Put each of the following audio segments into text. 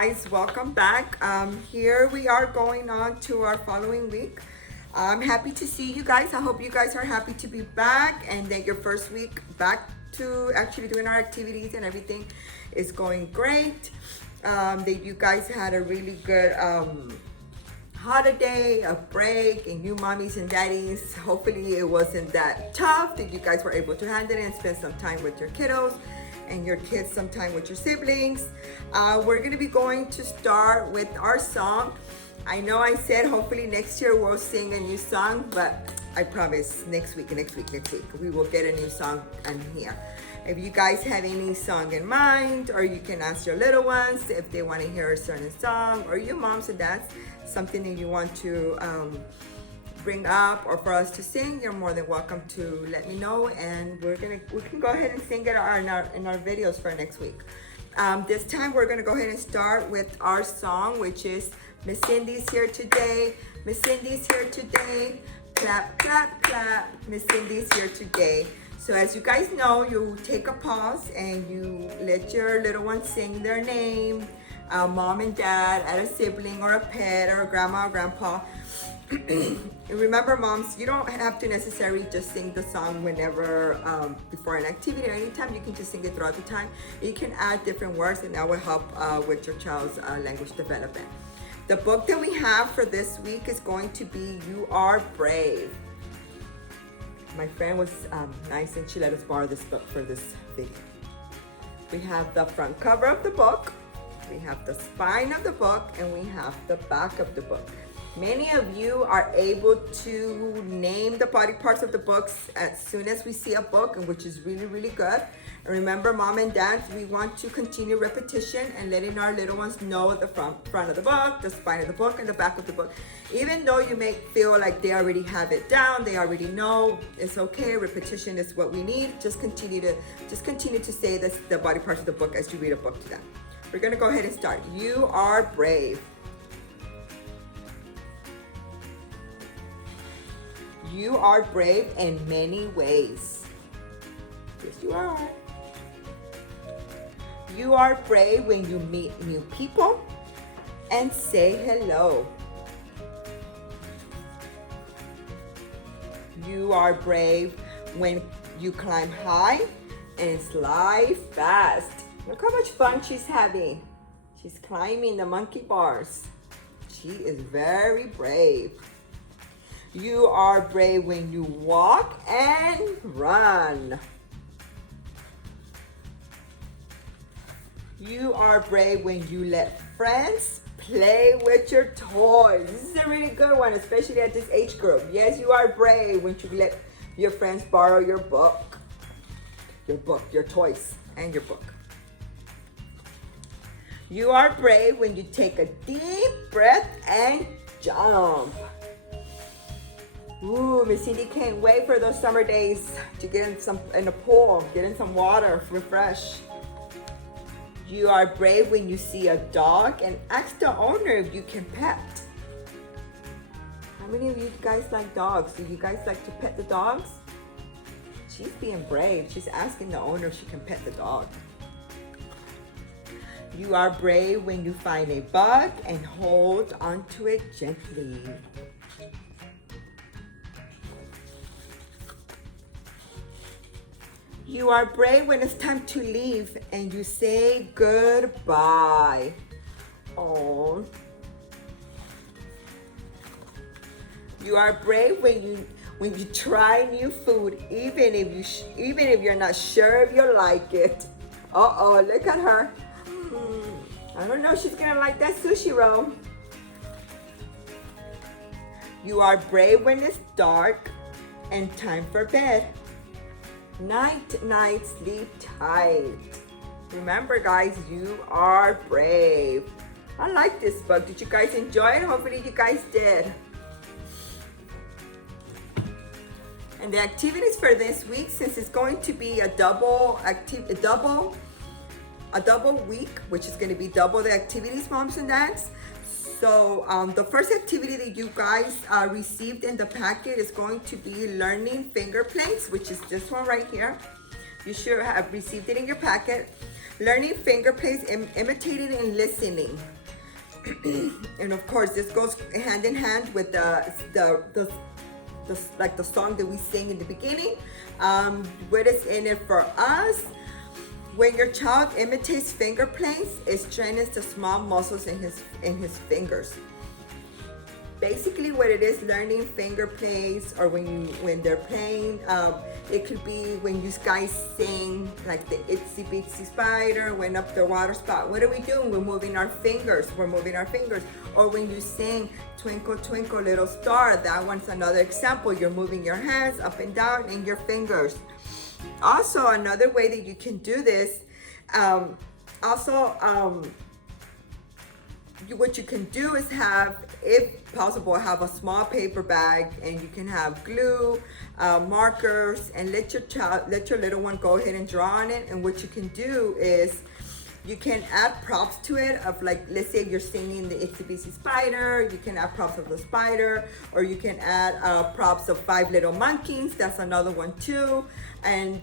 guys, welcome back. Here we are going on to our following week. I'm happy to see you guys. I hope you guys are happy to be back and that your first week back to actually doing our activities and everything is going great. That you guys had a really good holiday, a break, and you mommies and daddies, hopefully it wasn't that tough, that you guys were able to handle it and spend some time with your kiddos and your kids some time with your siblings. We're gonna be going to start with our song. I know I said hopefully next year we'll sing a new song, but I promise next week we will get a new song in here. If you guys have any song in mind, or you can ask your little ones if they want to hear a certain song, or your moms and dads, something that you want to bring up or for us to sing, you're more than welcome to let me know, and we can go ahead and sing it in our videos for next week. This time we're gonna go ahead and start with our song, which is Miss Cindy's Here Today. Miss Cindy's here today. Clap, clap, clap. Miss Cindy's here today. So as you guys know, you take a pause and you let your little ones sing their name, mom and dad, add a sibling or a pet or a grandma or grandpa. Remember, moms, you don't have to necessarily just sing the song whenever, before an activity or anytime. You can just sing it throughout the time. You can add different words, and that will help with your child's language development. The book that we have for this week is going to be You Are Brave. My friend was nice and she let us borrow this book for this video. We have the front cover of the book, we have the spine of the book, and we have the back of the book. Many of you are able to name the body parts of the books as soon as we see a book, and which is really, really good. And remember, mom and dad, we want to continue repetition and letting our little ones know the front of the book, the spine of the book, and the back of the book. Even though you may feel like they already have it down, they already know, it's okay. Repetition is what we need. Just continue to say the body parts of the book as you read a book to them. We're gonna go ahead and start. You are brave. You are brave in many ways. Yes, you are. You are brave when you meet new people and say hello. You are brave when you climb high and slide fast. Look how much fun she's having. She's climbing the monkey bars. She is very brave. You are brave when you walk and run. You are brave when you let friends play with your toys. This is a really good one, especially at this age group. Yes, you are brave when you let your friends borrow your book, your toys, and your book. You are brave when you take a deep breath and jump. Ooh, Miss Cindy can't wait for those summer days to get in the pool, get in some water, refresh. You are brave when you see a dog and ask the owner if you can pet. How many of you guys like dogs? Do you guys like to pet the dogs? She's being brave. She's asking the owner if she can pet the dog. You are brave when you find a bug and hold onto it gently. You are brave when it's time to leave and you say goodbye. Oh. You are brave when you try new food, even if you're not sure if you like it. Uh-oh, look at her. I don't know if she's gonna like that sushi roll. You are brave when it's dark and time for bed. Night, night, sleep tight. Remember, guys, you are brave. I like this book. Did you guys enjoy it? Hopefully you guys did. And the activities for this week, since it's going to be a double week, which is going to be double the activities, moms and dads. So the first activity that you guys received in the packet is going to be learning finger plates, which is this one right here. You should have received it in your packet. Learning finger plays, imitating and listening. And of course, this goes hand in hand with the like the song that we sing in the beginning. What is in it for us? When your child imitates finger plays, it strengthens the small muscles in his fingers. Basically, what it is, learning finger plays, or when they're playing, it could be when you guys sing like the itsy bitsy spider went up the water spout. What are we doing? We're moving our fingers. We're moving our fingers. Or when you sing Twinkle Twinkle Little Star, that one's another example. You're moving your hands up and down and your fingers. Also, another way that you can do this, what you can do is have, if possible, have a small paper bag, and you can have glue, markers, and let your little one go ahead and draw on it. And what you can do is you can add props to it of, like, let's say you're singing the Itsy Bitsy Spider, you can add props of the spider, or you can add props of 5 little monkeys. That's another one too. And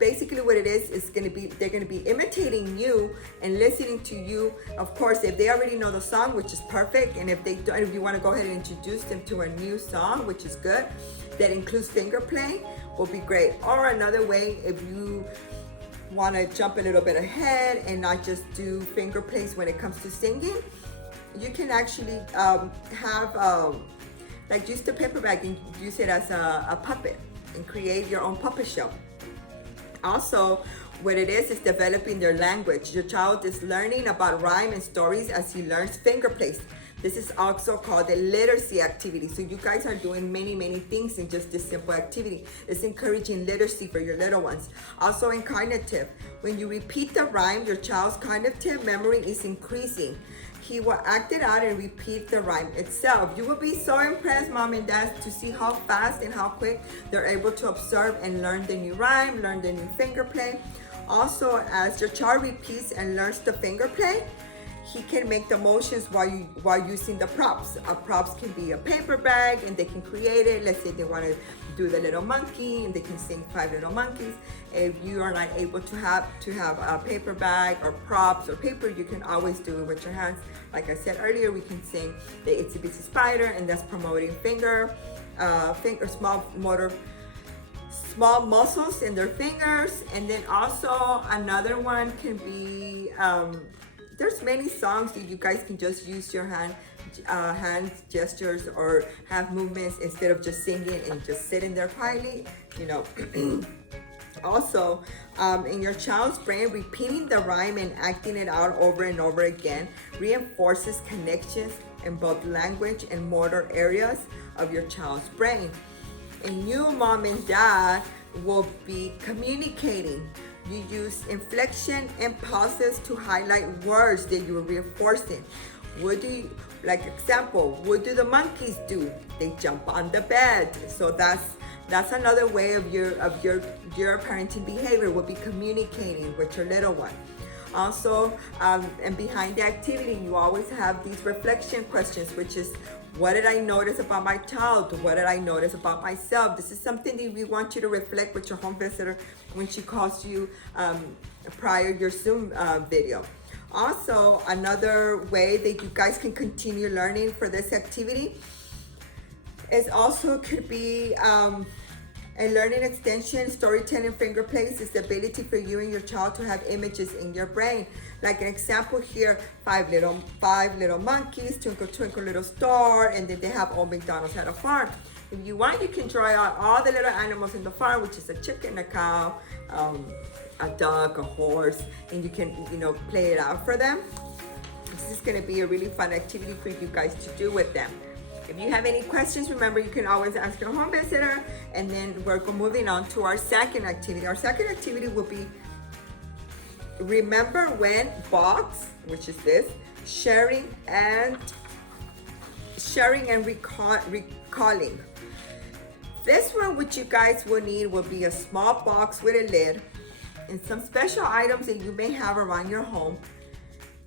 basically what it is gonna be, they're gonna be imitating you and listening to you. Of course, if they already know the song, which is perfect, and if they don't, if you wanna go ahead and introduce them to a new song, which is good, that includes finger play, will be great. Or another way, if you want to jump a little bit ahead and not just do finger plays when it comes to singing, you can actually have like use the paper bag and use it as a puppet and create your own puppet show. Also, what it is developing their language. Your child is learning about rhyme and stories as he learns finger plays. This is also called a literacy activity. So you guys are doing many, many things in just this simple activity. It's encouraging literacy for your little ones. Also in cognitive, when you repeat the rhyme, your child's cognitive memory is increasing. He will act it out and repeat the rhyme itself. You will be so impressed, mom and dad, to see how fast and how quick they're able to observe and learn the new rhyme, learn the new finger play. Also, as your child repeats and learns the finger play, he can make the motions while using the props. Props can be a paper bag, and they can create it. Let's say they want to do the little monkey, and they can sing 5 little monkeys. If you are not able to have a paper bag or props or paper, you can always do it with your hands. Like I said earlier, we can sing the Itsy Bitsy Spider, and that's promoting small muscles in their fingers. And then also another one can be, there's many songs that you guys can just use your hands gestures or have movements instead of just singing and just sitting there quietly, you know. Also, in your child's brain, repeating the rhyme and acting it out over and over again reinforces connections in both language and motor areas of your child's brain. And you, mom and dad, will be communicating. You use inflection and pauses to highlight words that you are reinforcing. Like example, what do the monkeys do? They jump on the bed. So that's another way of your parenting behavior, will be communicating with your little one. Also, and behind the activity, you always have these reflection questions, which is, what did I notice about my child? What did I notice about myself? This is something that we want you to reflect with your home visitor when she calls you prior your Zoom video. Also, another way that you guys can continue learning for this activity is also could be a learning extension. Storytelling finger plays is the ability for you and your child to have images in your brain. Like an example here, 5 little monkeys, Twinkle Twinkle Little Star, and then they have Old MacDonald's had a farm. If you want, you can draw out all the little animals in the farm, which is a chicken, a cow, a duck, a horse, and you can, play it out for them. This is going to be a really fun activity for you guys to do with them. If you have any questions, remember you can always ask your home visitor. And then we're moving on to our second activity. Our second activity will be remember when box, which is this, sharing and recalling. This one, which you guys will need, will be a small box with a lid and some special items that you may have around your home.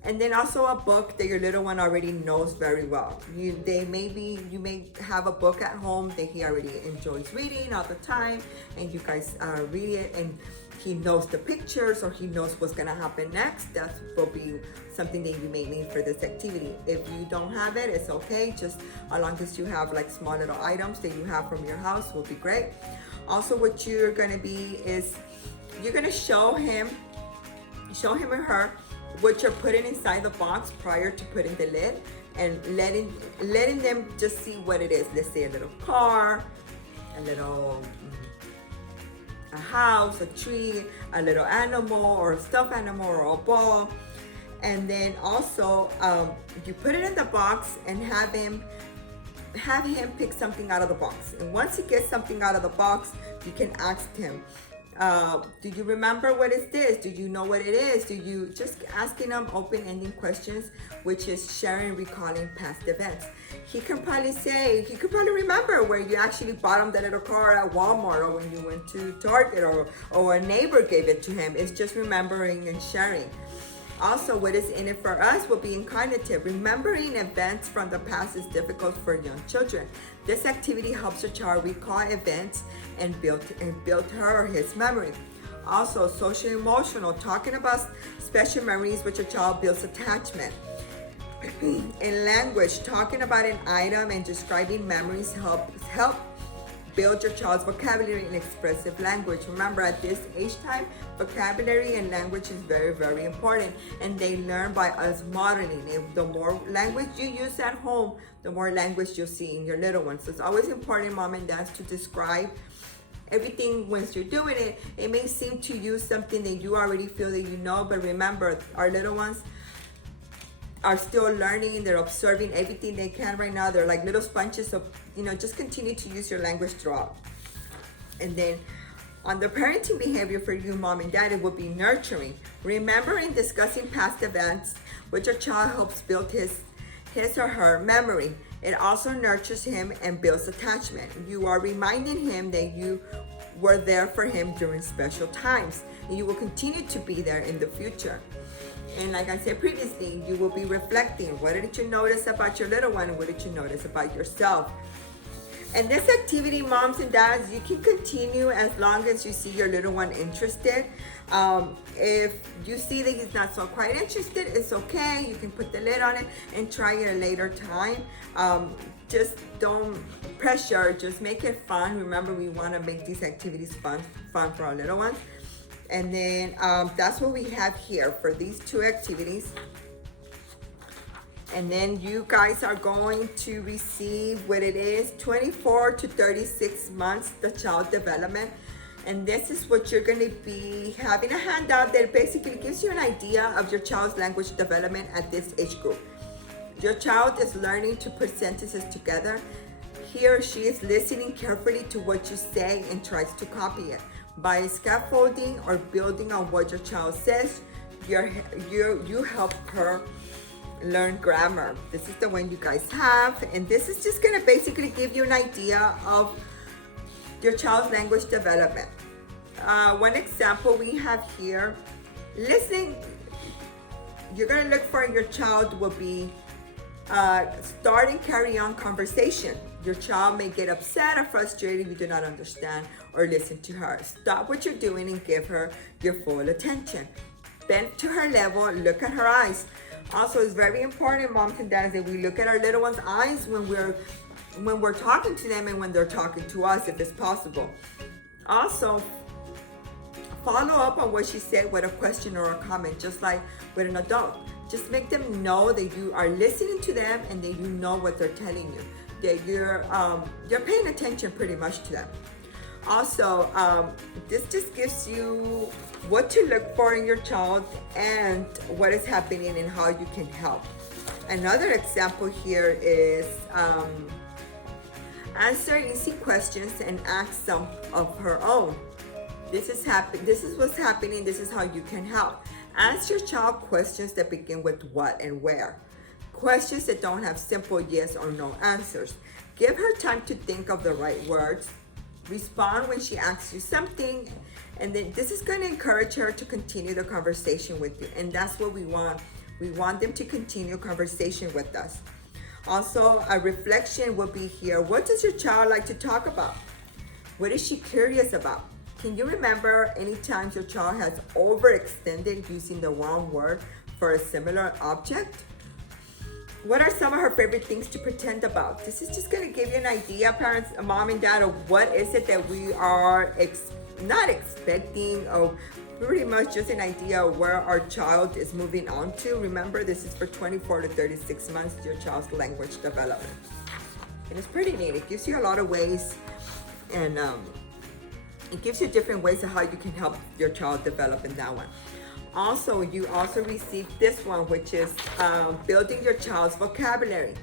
And then also a book that your little one already knows very well. You may have a book at home that he already enjoys reading all the time, and you guys read it, and he knows the pictures or he knows what's gonna happen next, that will be something that you may need for this activity. If you don't have it, it's okay. Just as long as you have like small little items that you have from your house will be great. Also, what you're gonna be is you're gonna show him or her what you're putting inside the box prior to putting the lid, and letting them just see what it is. Let's say a little car, a little a house, a tree, a little animal or a stuffed animal or a ball. And then also you put it in the box and have him pick something out of the box. And once he gets something out of the box, you can ask him, do you remember what is this? Do you know what it is? Do you just asking them open-ended questions, which is sharing, recalling past events. He could probably remember where you actually bought him that little car at Walmart, or when you went to Target, or a neighbor gave it to him. It's just remembering and sharing. Also, what is in it for us will be in cognitive. Remembering events from the past is difficult for young children. This activity helps a child recall events and build her or his memory. Also, social emotional, talking about special memories which a child builds attachment. In language, talking about an item and describing memories help build your child's vocabulary and expressive language. Remember, at this age time, vocabulary and language is very, very important, and they learn by us modeling. The more language you use at home, the more language you'll see in your little ones. So it's always important, mom and dads, to describe everything once you're doing it. It may seem to you something that you already feel that you know, but remember, our little ones are still learning and they're observing everything they can right now. They're like little sponges, so just continue to use your language throughout. And then on the parenting behavior for you, mom and dad, it will be nurturing. Remembering, discussing past events, which a child helps build his or her memory. It also nurtures him and builds attachment. You are reminding him that you were there for him during special times, and you will continue to be there in the future. And like I said previously, you will be reflecting. What did you notice about your little one? What did you notice about yourself? And this activity, moms and dads, you can continue as long as you see your little one interested. If you see that he's not so quite interested, it's okay. You can put the lid on it and try it a later time. Just don't pressure, just make it fun. Remember, we want to make these activities fun for our little ones. And then that's what we have here for these two activities. And then you guys are going to receive what it is, 24 to 36 months, the child development. And this is what you're gonna be having a handout that basically gives you an idea of your child's language development at this age group. Your child is learning to put sentences together. He or she is listening carefully to what you say and tries to copy it. By scaffolding or building on what your child says, you help her learn grammar. This is the one you guys have, and this is just gonna basically give you an idea of your child's language development. One example we have here, listening, you're gonna look for your child will be start and carry on conversation. Your child may get upset or frustrated if you do not understand or listen to her. Stop what you're doing and give her your full attention. Bend to her level, look at her eyes. Also, it's very important, moms and dads, that we look at our little ones' eyes when we're talking to them and when they're talking to us, if it's possible. Also, follow up on what she said with a question or a comment, just like with an adult. Just make them know that you are listening to them and that you know what they're telling you, that you're paying attention pretty much to them. Also, this just gives you what to look for in your child and what is happening and how you can help. Another example here is answer easy questions and ask some of her own. This is what's happening. This is how you can help. Ask your child questions that begin with what and where. Questions that don't have simple yes or no answers. Give her time to think of the right words. Respond when she asks you something, and then this is going to encourage her to continue the conversation with you, and that's what we want. We want them to continue conversation with us. Also, a reflection will be here. What does your child like to talk about? What is she curious about? Can you remember any times your child has overextended using the wrong word for a similar object? What are some of her favorite things to pretend about? This is just going to give you an idea, parents, mom and dad, of what is it that we are not expecting, or pretty much just an idea of where our child is moving on to. Remember, this is for 24 to 36 months, your child's language development. And it's pretty neat. It gives you a lot of ways, and it gives you different ways of how you can help your child develop in that one. Also, you also received this one, which is building your child's vocabulary.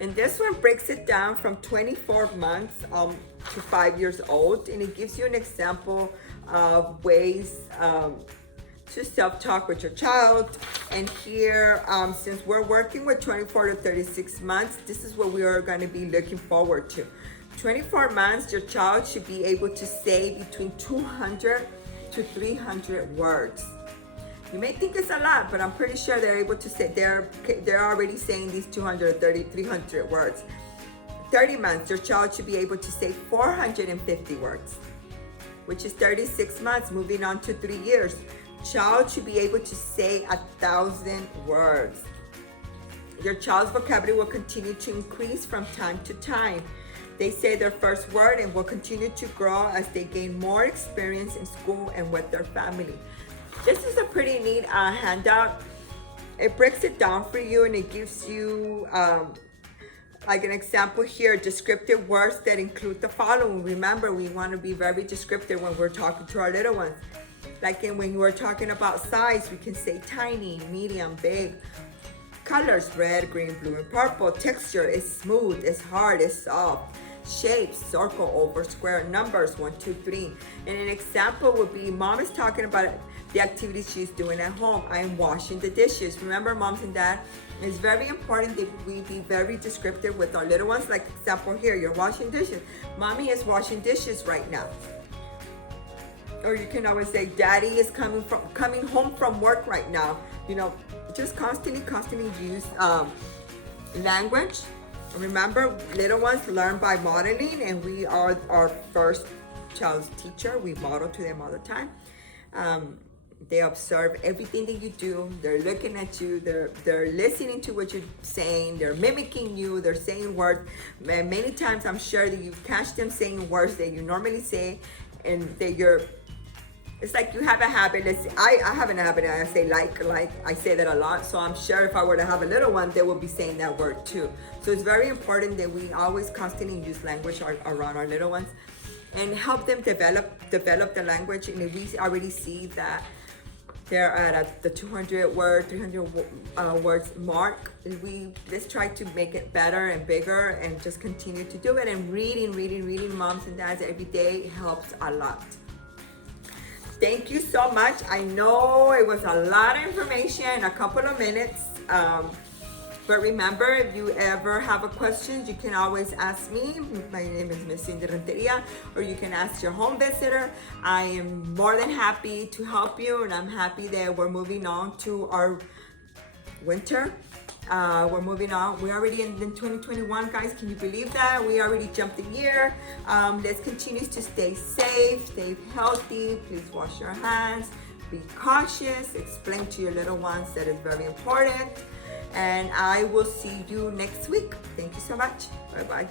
And this one breaks it down from 24 months to 5 years old. And it gives you an example of ways to self-talk with your child. And here, since we're working with 24 to 36 months, this is what we are going to be looking forward to. 24 months, your child should be able to say between 200 to 300 words. You may think it's a lot, but I'm pretty sure they're able to say, they're already saying these 230, 300 words. 30 months, your child should be able to say 450 words, which is 36 months. Moving on to 3 years, child should be able to say 1,000 words. Your child's vocabulary will continue to increase from time to time. They say their first word and will continue to grow as they gain more experience in school and with their family. This is a pretty neat handout. It breaks it down for you, and it gives you like an example here, descriptive words that include the following. Remember, we want to be very descriptive when we're talking to our little ones. Like when we're talking about size, we can say tiny, medium, big. Colors, red, green, blue, and purple. Texture is smooth, it's hard, it's soft. Shapes, circle, oval, square. Numbers, 1, 2, 3. And an example would be, mom is talking about the activities she's doing at home. I am washing the dishes. Remember, moms and dad, it's very important that we be very descriptive with our little ones. Like example here, you're washing dishes. Mommy is washing dishes right now. Or you can always say, daddy is coming home from work right now. You know, just constantly use language. Remember, little ones learn by modeling, and we are our first child's teacher. We model to them all the time. They observe everything that you do. They're looking at you. They're listening to what you're saying. They're mimicking you. They're saying words. And many times, I'm sure that you've catch them saying words that you normally say, and that it's like you have a habit. I have a habit. I say like I say that a lot. So I'm sure if I were to have a little one, they will be saying that word too. So it's very important that we always constantly use language around our little ones, and help them develop the language. And we already see that they're at the 200 word, 300 words mark. Let's try to make it better and bigger, and just continue to do it. And reading, moms and dads, every day helps a lot. Thank you so much. I know it was a lot of information in a couple of minutes. But remember, if you ever have a question, you can always ask me. My name is Miss Cindy Renteria, or you can ask your home visitor. I am more than happy to help you, and I'm happy that we're moving on to our winter. We're moving on. We're already in 2021, guys. Can you believe that? We already jumped a year. Let's continue to stay safe, stay healthy. Please wash your hands. Be cautious. Explain to your little ones that is very important. And I will see you next week. Thank you so much. Bye-bye.